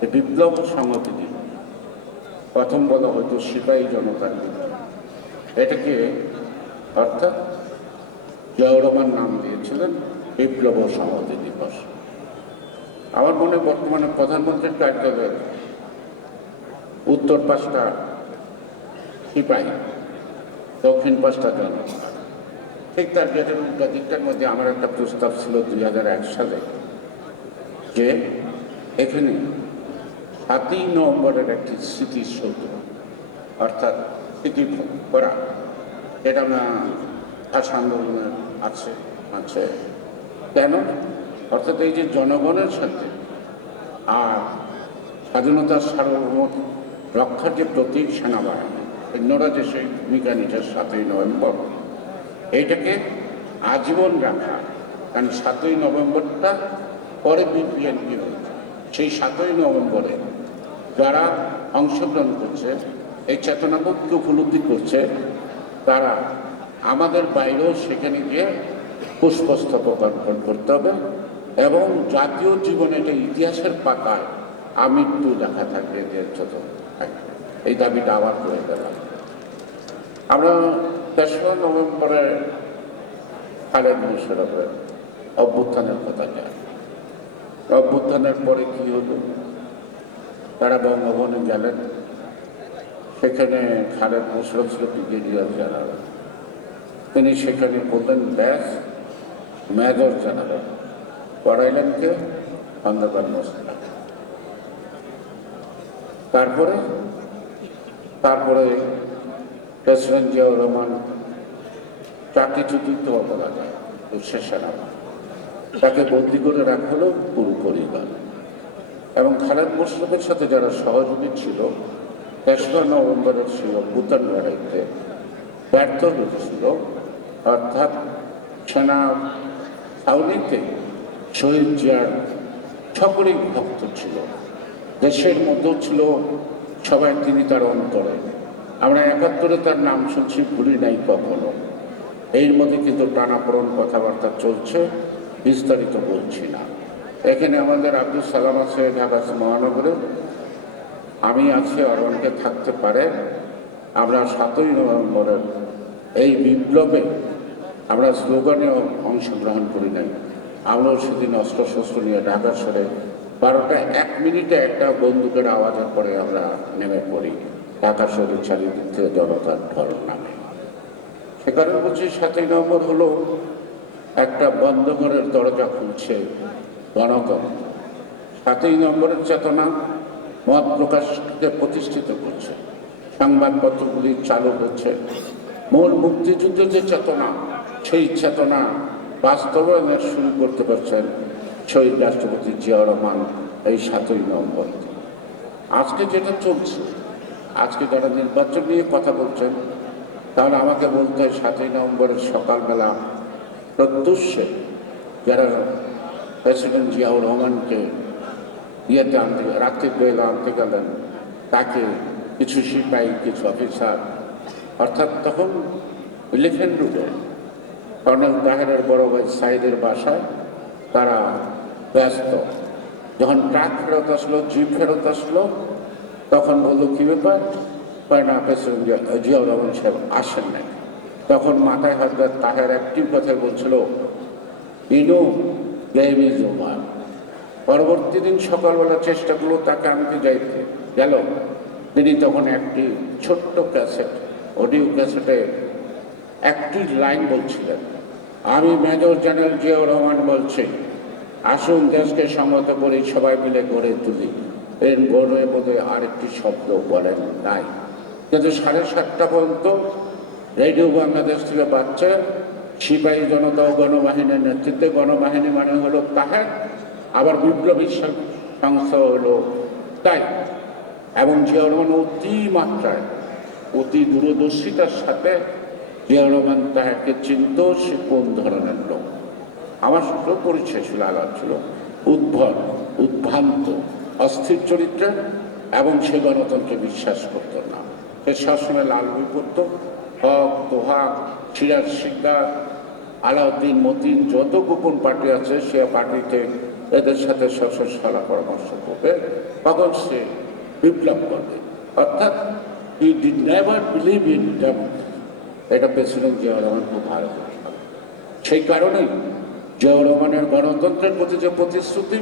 বিপ্লব দিবস প্রথম বলা হয়তো সিপাহী জনতার বিপ্লব। এটাকে অর্থাৎ জিয়াউর রহমান নাম দিয়েছিলেন বিপ্লব সংহতি দিবস। আমার মনে বর্তমানে প্রধানমন্ত্রীর কার্যালয়ের উত্তর পাঁচটা সিপাহী, দক্ষিণ পাঁচটা জনতা। ঠিক তার গেটের উল্টা দিকটার মধ্যে আমার একটা প্রস্তাব ছিল দুই সালে যে এখানে সাতই নভেম্বরের একটি স্মৃতিসৌধ অর্থাৎ স্মৃতি করা। এটা না ভাষা আন্দোলনের আছে আছে। কেন? অর্থাৎ এই যে জনগণের সাথে আর স্বাধীনতার সার্বভৌম রক্ষার যে প্রতীক সেনাবাহিনী, অন্যরা যে সেই ভূমিকা নিজের সাতই নভেম্বর, এইটাকে আজীবন রাখা। কারণ সাতই নভেম্বরটা পরে বিপিএনপি হয়েছে। সেই সাতই নভেম্বরে যারা অংশগ্রহণ করছে, এই চেতনাবোধকে উপলব্ধি করছে, তারা আমাদের বাইরেও সেখানে গিয়ে পুষ্পস্তবক অর্পণ করতে হবে এবং জাতীয় জীবনে এটা ইতিহাসের পাতায় আমৃত্যু লেখা থাকবে এদের যত এই দাবিটা আবার করে গেলাম আমরা তেসরা নভেম্বরে খালেদ মুশারফের অভ্যুত্থানের কথা জানি। অভ্যুত্থানের পরে কি হলো? তারা বঙ্গভবনে গেলেন। সেখানে খালেদ মুশরফ ব্রিগেডিয়ার জেনারেল তিনি সেখানে বললেন ব্যাস মেজর জেনারেল, পড়াইলেন কে? খন্দকার তারপরে তারপরে প্রেসিডেন্ট জিয়াউর রহমান চাকরি চতুর্থ বলা যায় নামা তাকে বন্দি করে রাখা হলো পুরো পরিবার। খালেদ মোশরফের সাথে যারা সহযোগী ছিল, তেসরা নভেম্বরের ছিল ভুটান লড়াইতে ব্যর্থ হয়েছিল। অর্থাৎ সেনা ছাউনিতে শহীদ জিয়ার সকলেই ভক্ত ছিল। দেশের মধ্যেও ছিল সবাই, তিনি তার অন্তরে। আমরা একাত্তরে তার নাম শুনছি, ভুলি নাই কখনো। এর মধ্যে কিন্তু টানাপড়ন কথাবার্তা চলছে, বিস্তারিত বলছি না। এখানে আমাদের আব্দুল সালাম আছে ঢাকা মহানগরে। আমি আছি অনেকে থাকতে পারে। আমরা সাতই নভেম্বরের এই বিপ্লবে আমরা স্লোগানেও অংশগ্রহণ করি নাই। আমরাও সেদিন অস্ত্র শস্ত্র নিয়ে ঢাকা সরে বারোটা এক মিনিটে একটা বন্দুকের আওয়াজের পরে আমরা নেমে পড়ি। ঢাকা শহরের চারিদিক থেকে জনতার ঢল নামে। সে কারণে বলছি সাতই নভেম্বর হলো একটা বন্ধ ঘরের দরজা খুলছে। গণতন্ত্র সাতই নম্বরের চেতনা মত প্রকাশকে প্রতিষ্ঠিত করছে। সংবাদপত্রগুলি চালু হচ্ছে। মূল মুক্তিযুদ্ধের যে চেতনা, সেই চেতনা বাস্তবায়নের শুরু করতে পারছেন শহীদ রাষ্ট্রপতি জিয়াউর রহমান এই সাতই নভেম্বর। আজকে যেটা চলছে, আজকে যারা নির্বাচন নিয়ে কথা বলছেন, তাহলে আমাকে বলতে হয় সাতই নভেম্বরের সকালবেলা প্রত্যুষে যারা প্রেসিডেন্ট জিয়াউর রহমানকে ইয়েতে আনতে রাত্রির বেলা আনতে গেলেন তাকে কিছু সিপাহী, কিছু অফিসার, অর্থাৎ তখন লিখেন রুটে কর্নেল তাহেরের বড় ভাই সাইদের বাসায় তারা ব্যস্ত। যখন ট্রাক ফেরত আসলো, জিপ ফেরত আসলো, তখন বলল, কী ব্যাপার? না, প্রেসিডেন্ট জিয়া- জিয়াউর রহমান সাহেব আসেন নাই। তখন মাথায় দেওয়া তাহের একটি কথাই বলছিল, ইনো ওভার পরবর্তী দিন সকালবেলা চেষ্টা করল তাকে আনতে যাইতে গেল। তিনি তখন একটি ছোট্ট ক্যাসেট, অডিও ক্যাসেটে একটি লাইন বলছিলেন, আমি মেজর জেনারেল জিয়াউর রহমান বলছি, আসুন দেশকে সংগত করি, সবাই মিলে গড়ে তুলি। এর গড়ে বোধে আরেকটি শব্দ বলেন নাই। কিন্তু সাড়ে সাতটা পর্যন্ত রেডিও বাংলাদেশ থেকে পাচ্ছে সিপাহী জনতা ও গণবাহিনীর নেতৃত্বে গণবাহিনী মানে হলো তাহের আবার বিপ্লবী সংস্থা হলো তাই। এবং জিয়াউর রহমান অতি মাত্রায়, অতি দূরদর্শিতার সাথে জিয়াউর রহমান তাহাকে চিনত সে কোন ধরনের লোক? আমার সাথে পরিচয় ছিল আলাপ ছিল। উদ্ভট, উদ্ভ্রান্ত, অস্থির চরিত্রে এবং সে গণতন্ত্রে বিশ্বাস করত না। সে সবসময় লাল পড়ত হক তোহা সিরাজ শিকদার আলাউদ্দিন মতিন, যত গোপন পার্টি আছে, সে পার্টিতে এদের সাথে সবসময় সলা পরামর্শ করবে। তখন সে বিপ্লব করবে। অর্থাৎ he did never believe in এটা প্রেসিডেন্ট জিয়া রহমান খুব ভালো সেই কারণেই জিয়া রহমানের গণতন্ত্রের প্রতি যে প্রতিশ্রুতি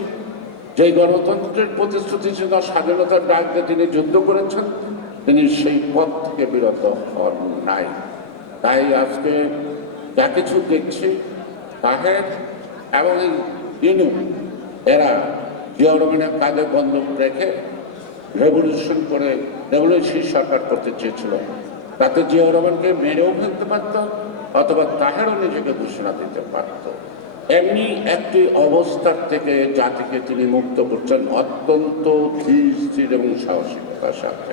যে গণতন্ত্রের প্রতিশ্রুতি ছিল স্বাধীনতার ডাক দিয়ে তিনি যুদ্ধ করেছেন তিনি সেই পথ থেকে বিরত হন নাই। তাই আজকে যা কিছু দেখছি তাহের এবং ইনু এরা জিয়া রহমানের কাজে বন্ধ রেখে রেভলিউশন করে রেভলিউশন সরকার করতে চেয়েছিল। তাতে জিয়া রহমানকে মেরেও ফেলতে পারত, অথবা তাহেরও নিজেকে ঘোষণা দিতে পারত। এমনি একটি অবস্থার থেকে জাতিকে তিনি মুক্ত করছেন অত্যন্ত ধীর, স্থির এবং সাহসিকতার সাথে।